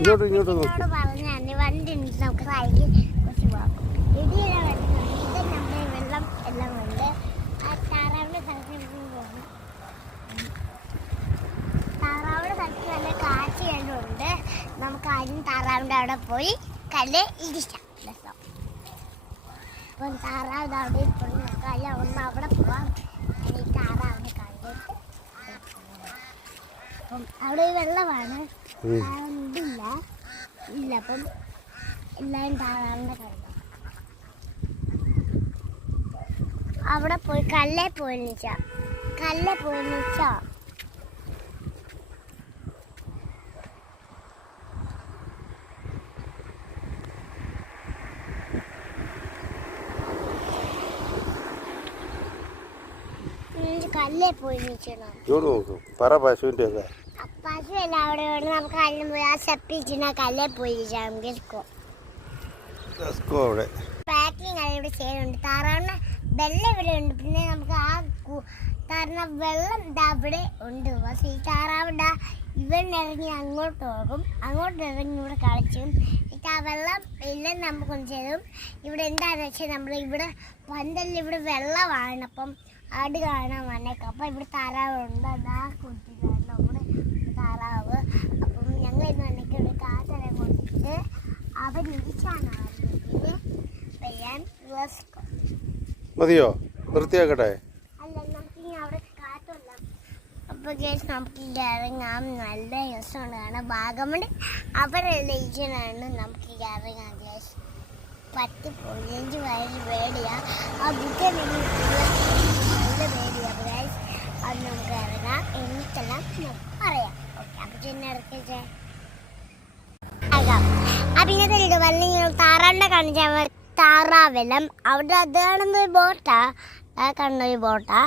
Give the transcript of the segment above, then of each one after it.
ഇങ്ങോട്ട് നോക്കി വണ്ടി നമുക്ക് സൈക്കിൾ കുറച്ച് പോകാം. ഇടിയില നമ്മുടെ വെള്ളം എല്ലാം ഉണ്ട്. ആ താറാവിൻ്റെ സ്ഥലത്ത് പോകും. താറാവിൻ്റെ സ്ഥലത്ത് നല്ല കാറ്റ് കണ്ടുണ്ട്. നമുക്ക് ആദ്യം താറാവിൻ്റെ അവിടെ പോയി കല്ല് ഇടിക്കാം. രസം. അപ്പം താറാവിൻ്റെ അവിടെ ഇപ്പോൾ കല്ല് ഒന്ന് അവിടെ പോവാം. ഈ താറാവിൻ്റെ കല്ലിട്ട് അപ്പം അവിടെ വെള്ളമാണ്. ഇല്ല ഇല്ല അപ്പം എല്ലാവരും താറാവിൻ്റെ കല്ല് അവിടെ പോയി കല്ലേ പോയി നിൽച്ചാ കല്ലേ പോയി നിൽക്കണം. പശുവിൻ്റെ പശുവല്ല അവിടെ നമുക്ക് കല്ലും പോയി ആ ചെപ്പിച്ചിട്ട് കല്ലേ പോയി പാക്കിങ് അത് ഇവിടെ ചെയ്യുന്നുണ്ട്. താറാവിന് വെള്ളം ഇവിടെ ഉണ്ട്. പിന്നെ നമുക്ക് ആ താറിന് വെള്ളം അവിടെ ഉണ്ട്. പക്ഷേ ഈ താറാവിൻ്റെ ഇവൻ ഇറങ്ങി അങ്ങോട്ട് പോകും. അങ്ങോട്ട് ഇറങ്ങി ഇവിടെ കളിച്ചും. എന്നിട്ട് ആ വെള്ളം എല്ലാം നമുക്കൊന്ന് ചെയ്തും. ഇവിടെ എന്താണെന്ന് വെച്ചാൽ നമ്മൾ ഇവിടെ പന്തലിൽ ഇവിടെ വെള്ളമാണ്. അപ്പം ആട് കാണാൻ വന്നേക്കാം. അപ്പം ഇവിടെ താറാവുണ്ട്. അതാ കുട്ടി കാണണം ഇവിടെ താറാവ്. അപ്പം ഞങ്ങൾ ഇന്ന് വന്നേക്ക് ഇവിടെ കാറ്റെല്ലാം കൊടുത്തിട്ട് അവൻ ഇരിച്ചാണ് പിന്നെ വയ്യാൻ മതിയോ? വൃത്തിയാക്കട്ടെ. അല്ല നമുക്ക് അവിടെ കാറ്റല്ല. അപ്പോൾ കേസ് നമുക്ക് ഇറങ്ങാം. നല്ല രസമാണ് കാണാൻ. വാഗമൺ അവരുടെ ഇരിച്ചാണ് നമുക്ക് ഇറങ്ങാം. കേസ് 10.5 വയസ്സ് പേടിയാ. ആ ബുദ്ധ നല്ല പേടിയാ. ഗൈസ് അത് നമുക്ക് ഇറങ്ങാം. എനിക്കെല്ലാം പറയാം. ഓക്കെ അപ്പം ചെന്നെ ഇറക്കിച്ചേ ആകാം. അപ്പം ഇന്നത്തെ വല്ലെങ്കിൽ താറാവിനെ കാണിച്ചാൽ താറാവെല്ലാം അവിടെ അതാണെന്നൊരു ബോട്ടാ. ആ കണ്ണൊരു ബോട്ടാ.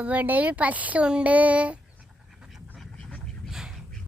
ഇവിടെ ഒരു പശുണ്ട്.